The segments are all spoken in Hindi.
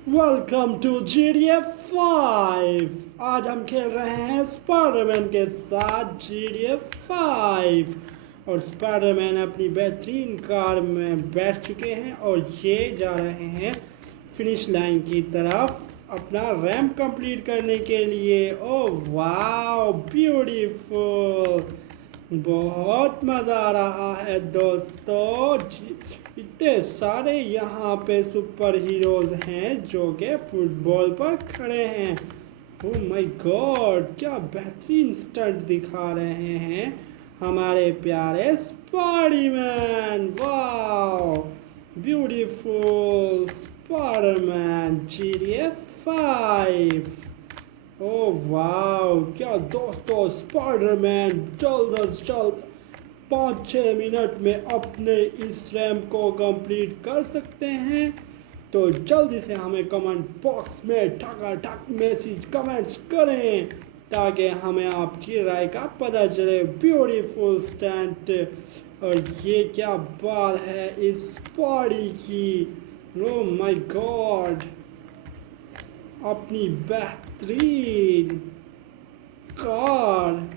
Welcome to GTA 5। आज हम खेल रहे हैं स्पाइडरमैन के साथ GTA 5। और स्पाइडरमैन अपनी बेहतरीन कार में बैठ चुके हैं और ये जा रहे हैं फिनिश लाइन की तरफ अपना रैंप कंप्लीट करने के लिए। ओह वाह, ब्यूटीफुल, बहुत मज़ा आ रहा है दोस्तों। इतने सारे यहाँ पे सुपर हीरोज हैं जो कि फुटबॉल पर खड़े हैं। ओह माय गॉड, क्या बेहतरीन स्टंट दिखा रहे हैं हमारे प्यारे Spiderman. Wow, beautiful Spiderman GTA 5। ओह वाह, क्या दोस्तों, स्पाइडरमैन जल्द अज जल्द 5-6 मिनट में अपने इस रैम्प को कंप्लीट कर सकते हैं। तो जल्दी से हमें कमेंट बॉक्स में ठक मैसेज कमेंट्स करें ताकि हमें आपकी राय का पता चले। ब्यूटीफुल स्टंट, और ये क्या बात है इस बॉडी की। ओह माय गॉड, अपनी बेहतरीन कार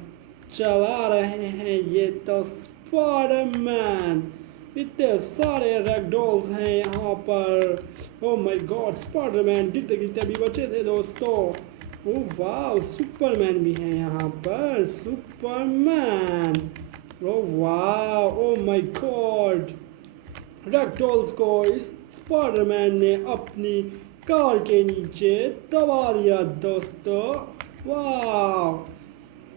चला रहे हैं ये तो स्पाइडरमैन। इतने सारे रैगडॉल्स हैं यहाँ पर। ओह माय गॉड, स्पाइडरमैन गिरते गिरते भी बचे थे दोस्तों। ओह वाह, सुपरमैन भी हैं यहाँ पर, सुपरमैन। ओह वाह, ओह माय गॉड, रैगडॉल्स को इस स्पाइडरमैन ने अपनी कार के नीचे दबा दिया दोस्तों। वाह,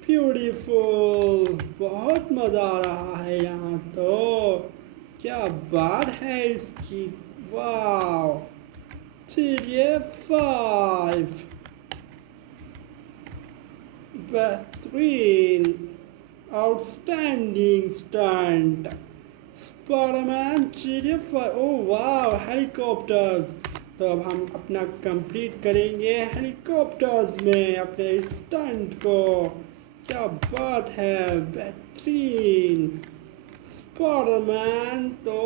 ब्यूटीफुल, बहुत मज़ा आ रहा है यहाँ तो। क्या बात है इसकी। वाह, GTA 5 बेहतरीन, आउटस्टैंडिंग स्टंट। Spiderman GTA 5। ओह वाह, हेलीकॉप्टर्स। तो अब हम अपना कंप्लीट करेंगे हेलीकॉप्टर्स में अपने स्टंट को। क्या बात है, बेहतरीन स्पाइडरमैन। तो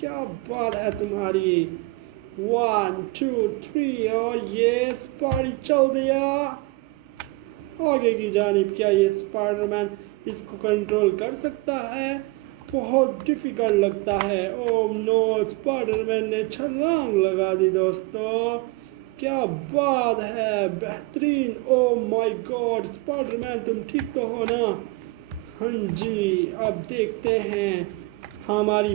क्या बात है तुम्हारी। 1 2 3, और ये स्पाइडी चल दिया आगे की जानिब। क्या ये स्पाइडरमैन इसको कंट्रोल कर सकता है? बहुत डिफिकल्ट लगता है। ओह नो, स्पाइडरमैन ने छलांग लगा दी दोस्तों। क्या बात है, बेहतरीन। ओह माय गॉड, स्पाइडरमैन तुम ठीक तो हो ना? हाँ जी, अब देखते हैं हमारी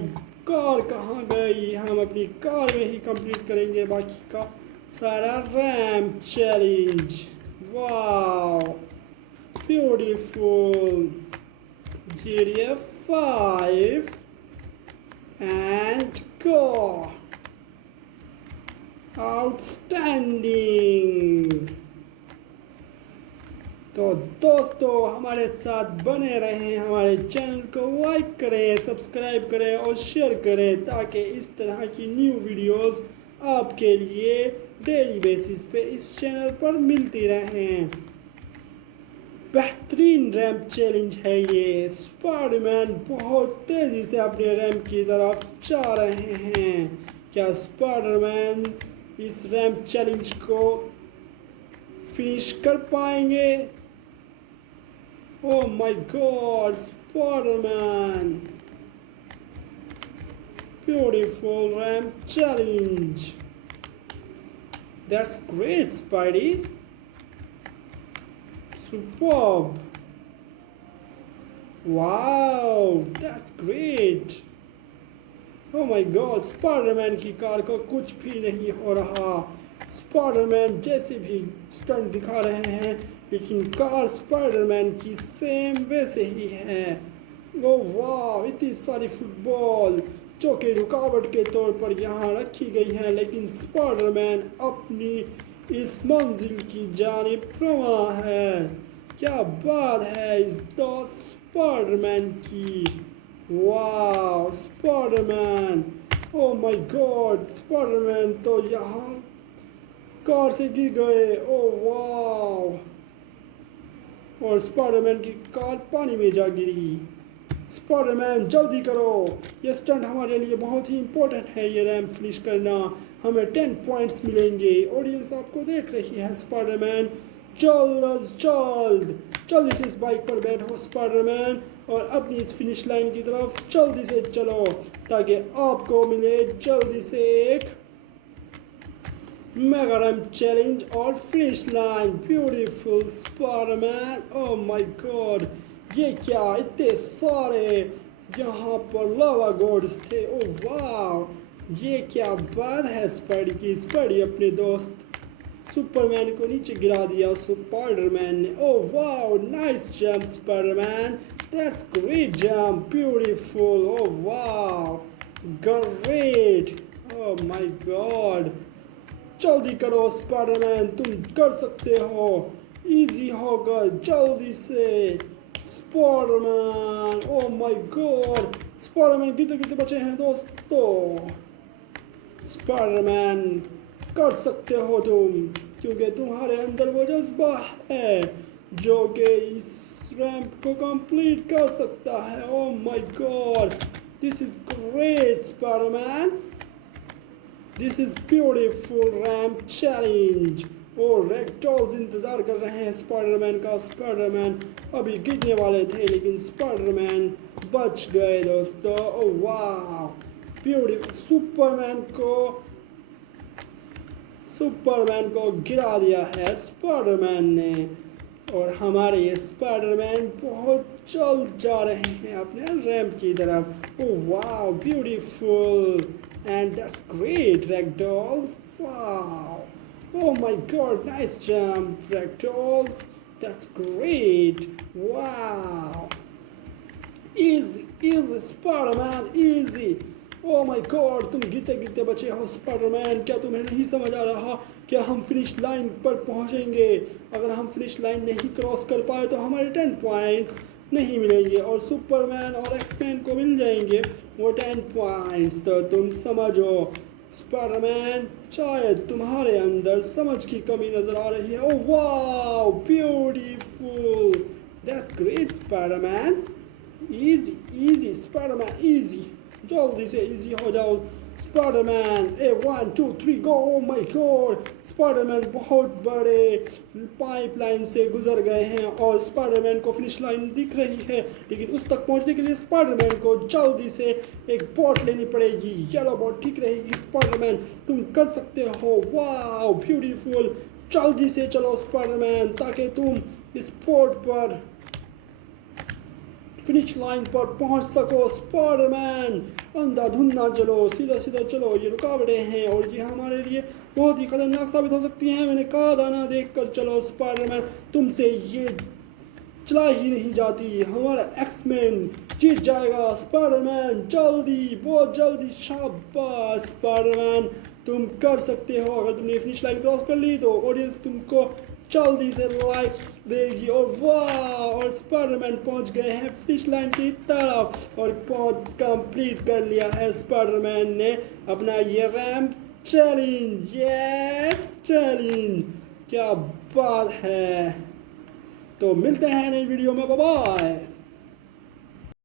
कार कहाँ गई। हम अपनी कार में ही कंप्लीट करेंगे बाकी का सारा रैंप चैलेंज। वाह, beautiful, GTA 5 and go, outstanding. तो दोस्तों, हमारे साथ बने रहें, हमारे चैनल को लाइक करें, सब्सक्राइब करें और शेयर करें ताकि इस तरह की न्यू वीडियोस आपके लिए डेली बेसिस पे इस चैनल पर मिलती रहें। बेहतरीन रैंप चैलेंज है ये। स्पाइडरमैन बहुत तेज़ी से अपने रैंप की तरफ जा रहे हैं। क्या स्पाइडरमैन इस रैंप चैलेंज को फिनिश कर पाएंगे? ओह my God, Spiderman, beautiful ramp challenge. That's great spidey, superb, wow, that's great। oh my god, Spiderman की कार को कुछ भी नहीं हो रहा। स्पाइडरमैन जैसे भी स्टंट दिखा रहे हैं लेकिन कार स्पाइडरमैन की सेम वैसे ही है। ओ वाह, इतनी सारी फुटबॉल जो कि रुकावट के तौर पर यहाँ रखी गई हैं, लेकिन स्पाइडरमैन अपनी इस मंजिल की जानिब रवां है। क्या बात है इस दोस्त स्पाइडरमैन की। वाह, Spiderman, oh my God, Spiderman तो यहाँ कार से गिर गए। ओ वाह, और स्पाइडरमैन की कार पानी में जा गिरी। स्पाइडरमैन जल्दी करो, ये स्टंट हमारे लिए बहुत ही इम्पोर्टेंट है, ये रैंप फिनिश करना, हमें 10 पॉइंट्स मिलेंगे। ऑडियंस आपको देख रही है। स्पाइडरमैन जल्द जल्दी से इस बाइक पर बैठो स्पाइडरमैन, और अपनी इस फिनिश लाइन की तरफ जल्दी से चलो ताकि आपको मिले जल्दी से एक मेगा रैंप चैलेंज और finish line. Beautiful Spiderman, oh my God, ये क्या इतने सारे यहाँ पर लावा गॉड्स थे, ओह वाह, ये क्या बात है स्पाइडी की। स्पाइडी अपने दोस्त सुपरमैन को नीचे गिरा दिया स्पाइडरमैन ने। ओह वाह, nice jump Spiderman, that's great jump, beautiful, oh वाह, ग्रेट, ओह माय गॉड, जल्दी करो स्पाइडरमैन, तुम कर सकते हो, इजी होगा, जल्दी से Spiderman, oh my God, Spiderman गिरते गिरते बचे हैं दोस्तों। स्पाइडरमैन कर सकते हो तुम, क्योंकि तुम्हारे अंदर वो जज्बा है जो कि इस रैंप को कंप्लीट कर सकता है। ओह my God, this is great Spiderman, this is beautiful ramp challenge. और रैगडॉल्स इंतजार कर रहे हैं स्पाइडरमैन का। स्पाइडरमैन अभी गिरने वाले थे लेकिन स्पाइडरमैन बच गए दोस्तों। ओह वाह, ब्यूटीफुल, सुपरमैन को गिरा दिया है स्पाइडरमैन ने, और हमारे ये स्पाइडरमैन बहुत जल्द जा रहे हैं अपने रैंप की तरफ। ओह वाह, beautiful, and that's great ragdolls, वाह, oh my god, nice jump ragdolls, that's great, वाह, easy Spiderman, easy, oh my god, तुम गिरते गिरते बचे हो स्पाइडरमैन। क्या तुम्हें नहीं समझ आ रहा कि हम फिनिश लाइन पर पहुंचेंगे? अगर हम फिनिश लाइन नहीं क्रॉस कर पाए तो हमारे 10 पॉइंट्स नहीं मिलेंगे, और सुपरमैन और एक्समैन को मिल जाएंगे वो 10 पॉइंट्स। तो तुम समझो स्पाइडरमैन, शायद तुम्हारे अंदर समझ की कमी नजर आ रही है। ओह वाह, beautiful, that's great Spiderman, easy Spiderman, easy, जल्दी से इजी हो जाओ Spiderman. A 1 2 3 go, oh my God, Spiderman बहुत बड़े पाइपलाइन से गुजर गए हैं और स्पाइडरमैन को फिनिश लाइन दिख रही है, लेकिन उस तक पहुंचने के लिए स्पाइडरमैन को जल्दी से एक बोट लेनी पड़ेगी। येलो बोट ठीक रहेगी स्पाइडरमैन, तुम कर सकते हो, वाह ब्यूटीफुल, जल्दी से चलो स्पाइडरमैन ताकि तुम इस बोट पर फिनिश लाइन पर पहुंच सको। स्पाइडरमैन अंधाधुंधा चलो, सीधा सीधा चलो, ये रुकावटें हैं और ये हमारे लिए बहुत ही खतरनाक साबित हो सकती हैं। मैंने कहा था ना, देख कर चलो स्पाइडरमैन, तुमसे ये चला ही नहीं जाती, हमारा एक्समैन जीत जाएगा। स्पाइडरमैन जल्दी, बहुत जल्दी, शाबाश स्पाइडरमैन, तुम कर सकते हो। अगर तुमने फिनिश लाइन क्रॉस कर ली तो ऑडियंस तुमको जल्दी से लाइक्स देगी, और वाह, और स्पाइडरमैन पहुंच गए हैं फिनिश लाइन की तरफ और कंप्लीट कर लिया है स्पाइडरमैन ने अपना ये रैंप चैलेंज। यस चैलेंज, क्या बात है। तो मिलते हैं नई वीडियो में, बाय बाय।